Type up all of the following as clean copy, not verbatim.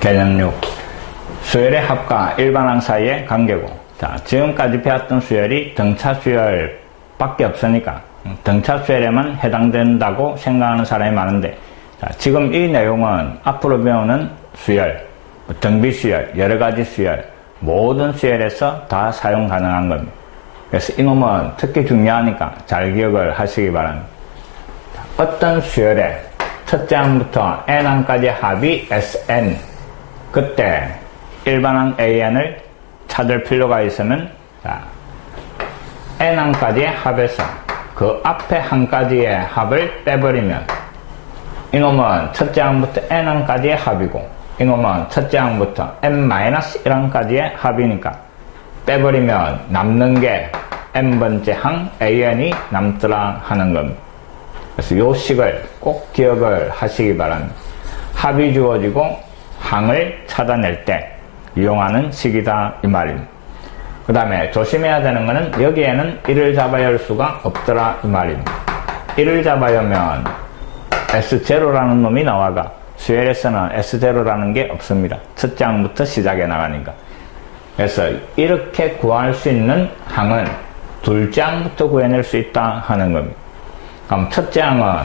개념 6. 수열의 합과 일반항 사이의 관계고, 자, 지금까지 배웠던 수열이 등차 수열밖에 없으니까 등차 수열에만 해당된다고 생각하는 사람이 많은데, 자, 지금 이 내용은 앞으로 배우는 수열, 등비 수열, 여러 가지 수열, 모든 수열에서 다 사용 가능한 겁니다. 그래서 이놈은 특히 중요하니까 잘 기억을 하시기 바랍니다. 자, 어떤 수열에 첫째 항부터 n항까지 합이 Sn, 그때 일반항 AN을 찾을 필요가 있으면, 자, n항까지의 합에서 그 앞에 항까지의 합을 빼버리면 이놈은 첫째 항부터 n항까지의 합이고, 이놈은 첫째 항부터 n-1항까지의 합이니까 빼버리면 남는 게 n번째 항 AN이 남더라 하는 겁니다. 그래서 요 식을 꼭 기억을 하시기 바랍니다. 합이 주어지고 항을 찾아낼 때 이용하는 식이다 이 말입니다. 그 다음에 조심해야 되는 거는 여기에는 1을 잡아야 할 수가 없더라 이 말입니다. 1을 잡아야 하면 S0라는 놈이 나와가 수열에서는 S0라는 게 없습니다. 첫째 항부터 시작해 나가니까. 그래서 이렇게 구할 수 있는 항은 둘째 항부터 구해낼 수 있다 하는 겁니다. 그럼 첫째 항은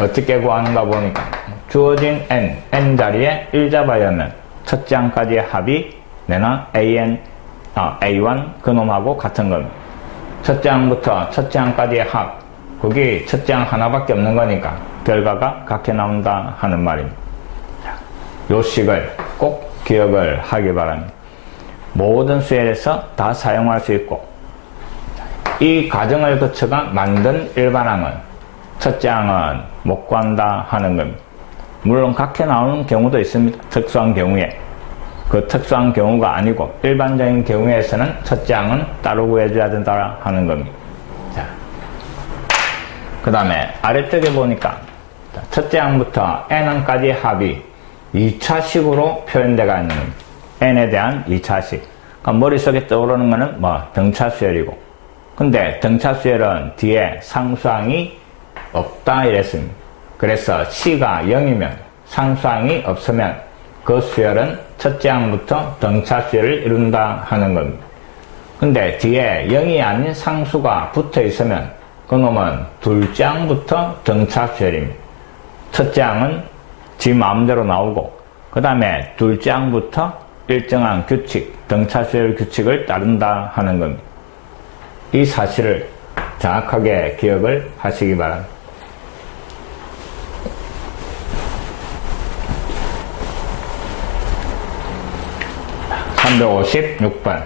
어떻게 구하는가 보니까 주어진 n 자리에 1 잡아야 하면 첫째 항까지의 합이 내나 A1 그놈하고 같은 겁니다. 첫째 항부터 첫째 항까지의 합, 거기 첫째 항 하나밖에 없는 거니까 결과가 같게 나온다 하는 말입니다. 요 식을 꼭 기억을 하기 바랍니다. 모든 수열에서 다 사용할 수 있고, 이 과정을 거쳐가 만든 일반항은 첫째 항은 못 구한다 하는 겁니다. 물론 같게 나오는 경우도 있습니다. 특수한 경우에. 그 특수한 경우가 아니고 일반적인 경우에서는 첫째 항은 따로 구해줘야 된다 하는 겁니다. 자, 그 다음에 아래쪽에 보니까 첫째 항부터 n항까지 합이 2차식으로 표현되어 있는 겁니다. n에 대한 2차식. 그러니까 머릿속에 떠오르는 거는 등차 수열이고, 근데 등차 수열은 뒤에 상수항이 없다 이랬습니다. 그래서 c가 0이면 상수항이 없으면 그 수열은 첫째 항부터 등차 수열을 이룬다 하는 겁니다. 근데 뒤에 0이 아닌 상수가 붙어 있으면 그놈은 둘째 항부터 등차 수열입니다. 첫째 항은 지 마음대로 나오고, 그 다음에 둘째 항부터 일정한 규칙, 등차 수열 규칙을 따른다 하는 겁니다. 이 사실을 정확하게 기억을 하시기 바랍니다. (356번)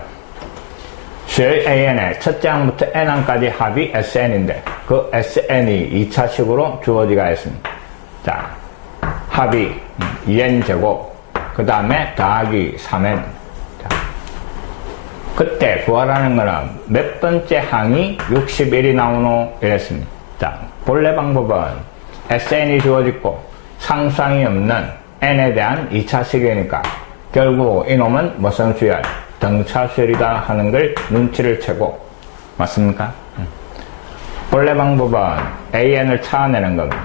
수열 AN의 첫째 항부터 n항까지 합이 SN인데 그 SN이 2차식으로 주어지가 있습니다. 자, 합이 2n제곱, 그 다음에 더하기 3n. 그때 구하라는 거는 몇 번째 항이 61이 나오노 이랬습니다. 자, 본래 방법은 SN이 주어지고 상수항이 없는 n에 대한 2차식이니까 결국 이놈은 무슨 수열? 등차 수열이다 하는 걸 눈치를 채고, 맞습니까? 본래 방법은 AN을 찾아내는 겁니다.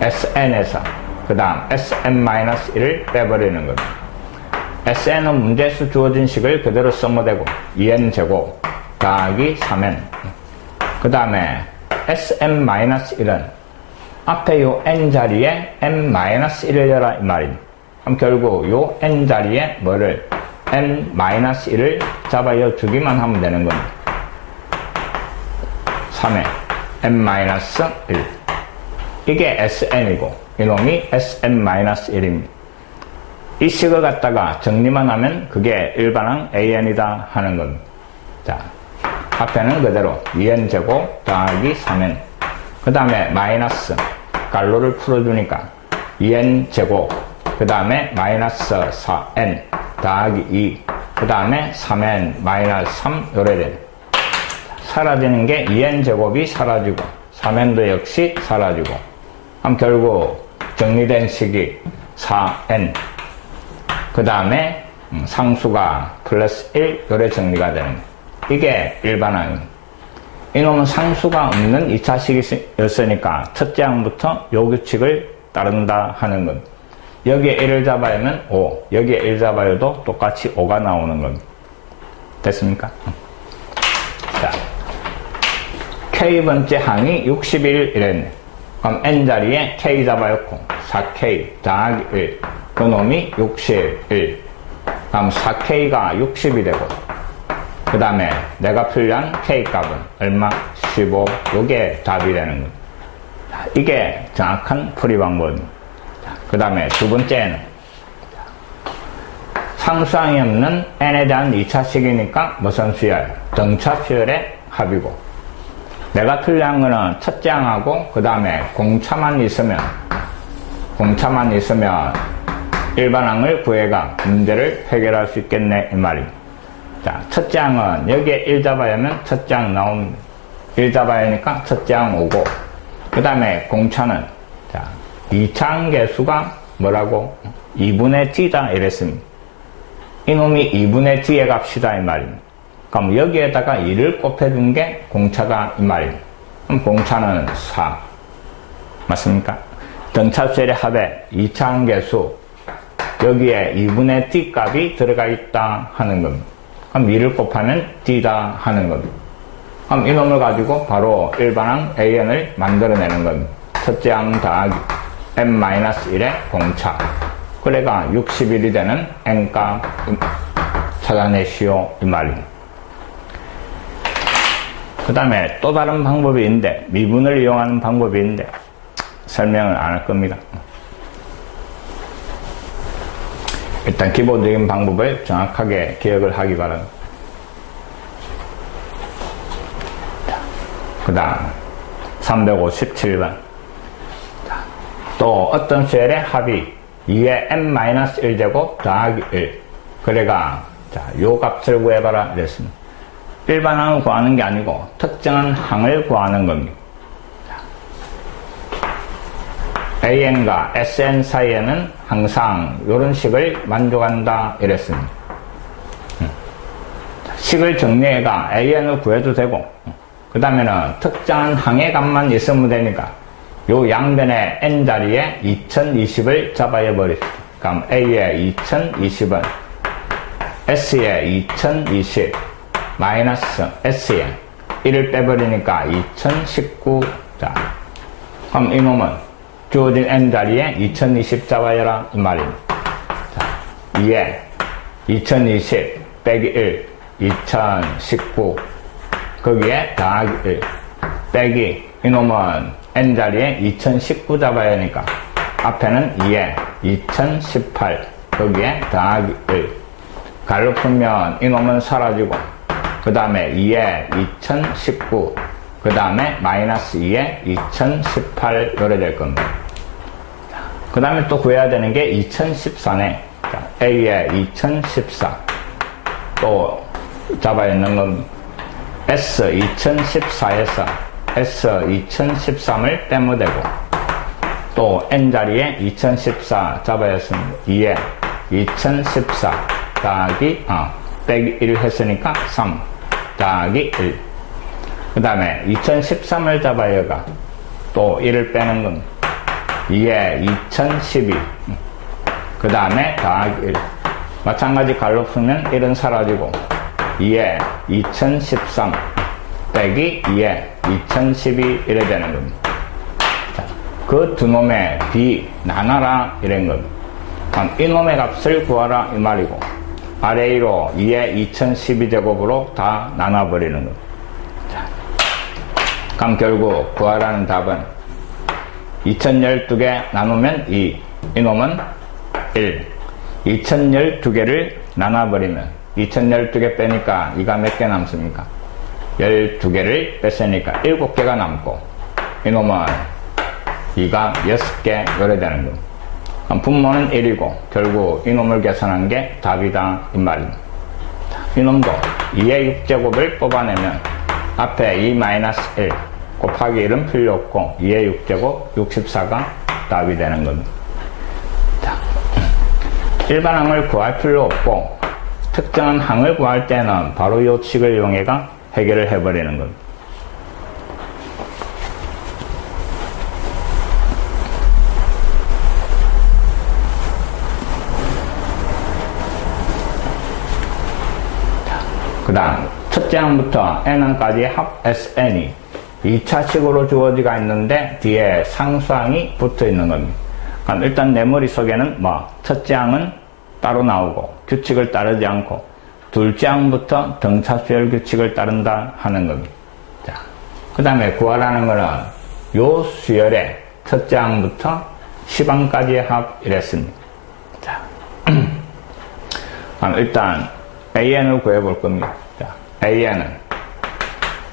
SN에서 그 다음 SN-1을 빼버리는 겁니다. SN은 문제에서 주어진 식을 그대로 쓰면 되고 2n제곱 더하기 3n, 그 다음에 SN-1은 앞에 요 n자리에 n-1을 열라 이 말입니다. 그럼 결국 요 n자리에 뭐를 n-1을 잡아여 주기만 하면 되는 겁니다. 3에 n-1 이게 SN이고 이놈이 SN-1입니다. 이 식을 갖다가 정리만 하면 그게 일반항 AN이다 하는 겁니다. 자, 앞에는 그대로 2n제곱 더하기 3n, 그 다음에 마이너스 갈로를 풀어주니까 2n제곱, 그 다음에 마이너스 4n 더하기 2, 그 다음에 3n 마이너스 3 요래 됩니다. 사라지는 게 2n제곱이 사라지고 3n도 역시 사라지고, 그럼 결국 정리된 식이 4n, 그 다음에 상수가 플러스 1 요래 정리가 되는 거예요. 이게 일반항입니다. 이놈은 상수가 없는 2차식이었으니까 첫째 항부터 요 규칙을 따른다 하는 겁니다. 여기에 1을 잡아야면 5, 여기에 1 잡아야도 똑같이 5가 나오는 겁니다. 됐습니까? 자, K번째 항이 61 이랬네. 그럼 N자리에 K 잡아였고 4K 더하기 1, 그 놈이 61. 그럼 4K가 60이 되고, 그 다음에 내가 필요한 K값은 얼마? 15. 요게 답이 되는 겁니다. 이게 정확한 풀이 방법입니다. 그 다음에 두 번째는 상수항이 없는 n에 대한 2차식이니까 무슨 수열? 등차 수열의 합이고, 내가 필요한 거는 첫째 항하고 그 다음에 공차만 있으면 일반항을 구해가 문제를 해결할 수 있겠네 이 말입니다. 자, 첫째 항은 여기에 1 잡아야 하면 첫째 항 나옵니다. 1 잡아야 하니까 첫째 항 오고, 그 다음에 공차는 자 2차항 개수가 뭐라고? 2분의 t다 이랬습니다. 이놈이 2분의 t의 값이다 이 말입니다. 그럼 여기에다가 2를 곱해준 게 공차다 이 말입니다. 그럼 공차는 4 맞습니까? 등차수열의 합에 2차항 개수 여기에 2분의 t 값이 들어가 있다 하는 겁니다. 그럼 2를 곱하면 d다 하는 겁니다. 그럼 이놈을 가지고 바로 일반항 an을 만들어내는 겁니다. 첫째 항 더하기 n-1의 공차, 그래가 61이 되는 n값 찾아내시오 이 말입니다. 그 다음에 또 다른 방법이 있는데, 미분을 이용하는 방법이 있는데 설명을 안 할 겁니다. 일단 기본적인 방법을 정확하게 기억을 하기 바랍니다. 그 다음 357번. 또 어떤 수열의 합이 2의 n-1제곱 더하기 1, 그래가 자, 요 값을 구해봐라 이랬습니다. 일반항을 구하는 게 아니고 특정한 항을 구하는 겁니다. an과 sn 사이에는 항상 이런 식을 만족한다 이랬습니다. 식을 정리해가 an을 구해도 되고, 그 다음에는 특정한 항의 값만 있으면 되니까 요 양변의 n자리에 2020을 잡아야 버립니다. 그럼 a의 2020은 s의 2020 마이너스 s에 1을 빼버리니까 2019. 자, 그럼 이놈은 주어진 n자리에 2020 잡아야라 이 말입니다. 자, 2에 2020 빼기 1 2019, 거기에 더하기 1 빼기 이놈은 n자리에 2019 잡아야 하니까 앞에는 2에 2018, 거기에 더하기 1 갈로 풀면 이놈은 사라지고, 그 다음에 2에 2019, 그 다음에 마이너스 2에 2018 요래 될 겁니다. 그 다음에 또 구해야 되는 게 2014네. 자, A에 2014 또 잡아 있는 겁니다. S 2014에서 S 2013을 빼면 되고, 또 N자리에 2014 잡아야 했습니다. 2에 2014 더하기 빼기 1 했으니까 3 더하기 1. 그 다음에 2013을 잡아야가 또 1을 빼는 겁니다. 2에 2012, 그 다음에 더하기 1. 마찬가지 갈로 풀면 1은 사라지고 2에 2013 빼기 2에 2012 이래 되는 겁니다. 그 두 놈의 B 나눠라 이런 겁니다. 그럼 이 놈의 값을 구하라 이 말이고, 아래로 2에 2012제곱으로 다 나눠버리는 겁니다. 그럼 결국 구하라는 답은 2012개 나누면 2, 이놈은 1. 2012개를 나눠버리면 2012개 빼니까 2가 몇 개 남습니까? 12개를 뺐으니까 7개가 남고, 이놈은 2가 6개 요래 되는 겁니다. 그럼 분모는 1이고 결국 이놈을 계산한 게 답이다 이 말입니다. 이놈도 2의 6제곱을 뽑아내면 앞에 2-1 곱하기 1은 필요 없고 2의 6제곱 64가 답이 되는 겁니다. 자, 일반항을 구할 필요 없고 특정한 항을 구할 때는 바로 이 식을 이용해가 해결을 해버리는 겁니다. 다음 첫째 항부터 n항까지의 합 SN이 2차식으로 주어지가 있는데 뒤에 상수항이 붙어 있는 겁니다. 그럼 일단 내 머릿속에는 첫째 항은 따로 나오고 규칙을 따르지 않고 둘째 항부터 등차 수열 규칙을 따른다 하는 겁니다. 자, 그 다음에 구하라는 거는 요 수열의 첫째 항부터 10항까지의 합 이랬습니다. 자, 그럼 일단 AN을 구해볼 겁니다. 자, AN은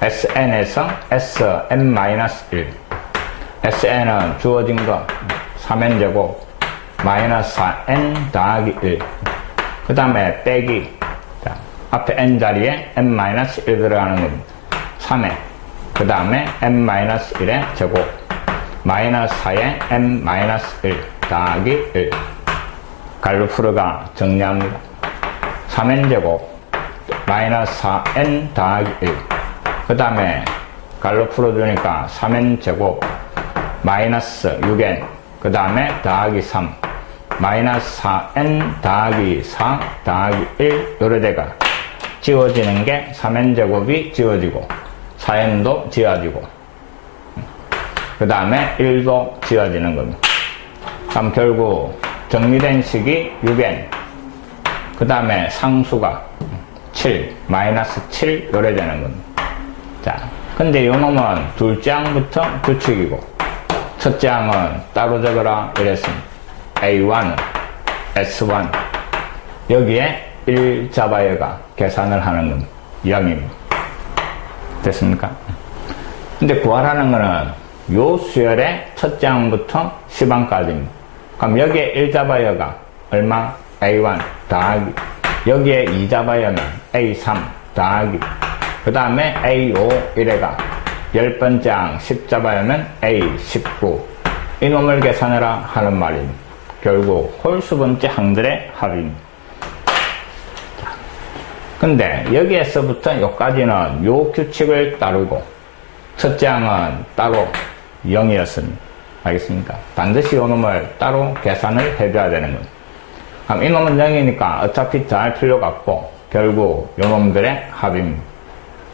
SN에서 SN-1 SN은 주어진 거 3n제곱 마이너스 4n 더하기 1 그 다음에 빼기 자, 앞에 n 자리에 n-1 들어가는 겁니다. 3n 그 다음에 n-1의 제곱 마이너스 4에 n-1 더하기 1 갈루프르가 정리합니다. 3n제곱 마이너스 4n 더하기 1 그 다음에 갈로 풀어주니까 3n제곱 마이너스 6n 그 다음에 더하기 3 마이너스 4n 더하기 4 더하기 1 요래대가 지워지는 게 3n제곱이 지워지고 4n도 지워지고 그 다음에 1도 지워지는 겁니다. 그럼 결국 정리된 식이 6n 그 다음에 상수가 7 마이너스 7 요래되는 겁니다. 자, 근데 요 놈은 둘째 항부터 규칙이고 첫째 항은 따로 적어라 이랬습니다. A1, S1 여기에 1 잡아여가 계산을 하는 겁니다. 0입니다. 됐습니까? 근데 구하라는 거는 요 수열의 첫째 항부터 10항까지입니다. 그럼 여기에 1 잡아여가 얼마? A1 더하기 여기에 2 잡아여면 A3 더하기 그 다음에 A5 이래가 10번째 항 10 잡아야면 A19 이놈을 계산해라 하는 말입니다. 결국 홀수번째 항들의 합입니다. 자, 근데 여기에서부터 여기까지는 요 규칙을 따르고 첫째 항은 따로 0이었습니다. 알겠습니까? 반드시 요 놈을 따로 계산을 해줘야 되는 겁니다. 그럼 이놈은 0이니까 어차피 더할 필요가 없고 결국 요 놈들의 합입니다.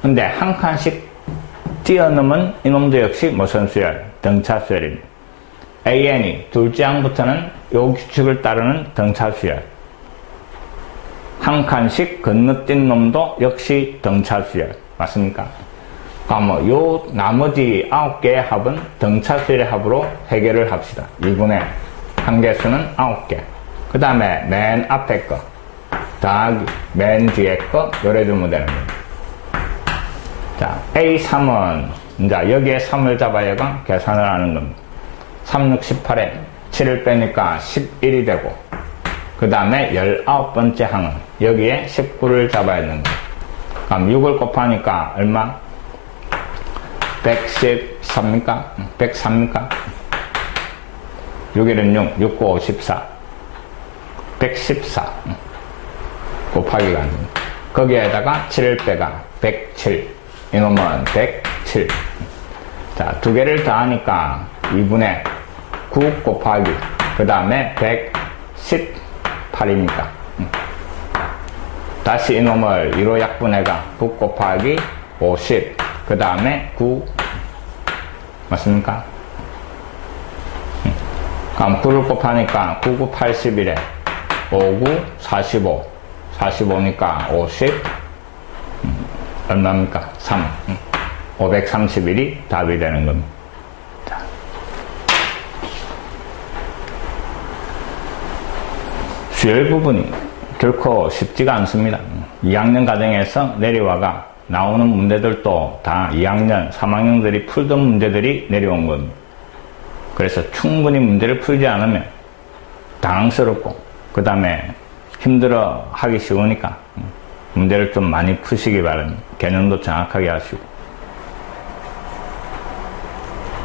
근데 한 칸씩 뛰어넘은 이놈도 역시 무슨 수열? 등차 수열입니다. AN이 둘째 항부터는 요 규칙을 따르는 등차 수열. 한 칸씩 건너뛴 놈도 역시 등차 수열. 맞습니까? 그럼 요 나머지 9개의 합은 등차 수열의 합으로 해결을 합시다. 2분의 한개수는 9개. 그 다음에 맨 앞에 거 더하기 맨 뒤에 거 요래주면 되는 겁니다. 자, A3은 이제 여기에 3을 잡아야가 계산을 하는 겁니다. 3, 6, 18에 7을 빼니까 11이 되고 그 다음에 19번째 항은 여기에 19를 잡아야 되는 겁니다. 그럼 6을 곱하니까 얼마? 113입니까? 103입니까? 6일은 6, 6, 9, 54 114 곱하기가 안 됩니다. 거기에다가 7을 빼가 107 이놈은 107 자, 두 개를 더하니까 2분의 9 곱하기 그 다음에 118입니까? 다시 이놈을 2로 약분해가 9 곱하기 50 그 다음에 9 맞습니까? 그럼 9를 곱하니까 9, 9, 81에 5, 9, 45 45니까 50 얼마입니까? 3 531이 답이 되는 겁니다. 자. 수열 부분이 결코 쉽지가 않습니다. 2학년 과정에서 내려와가 나오는 문제들도 다 2학년, 3학년들이 풀던 문제들이 내려온 겁니다. 그래서 충분히 문제를 풀지 않으면 당황스럽고 그 다음에 힘들어 하기 쉬우니까 문제를 좀 많이 푸시기 바랍니다. 개념도 정확하게 하시고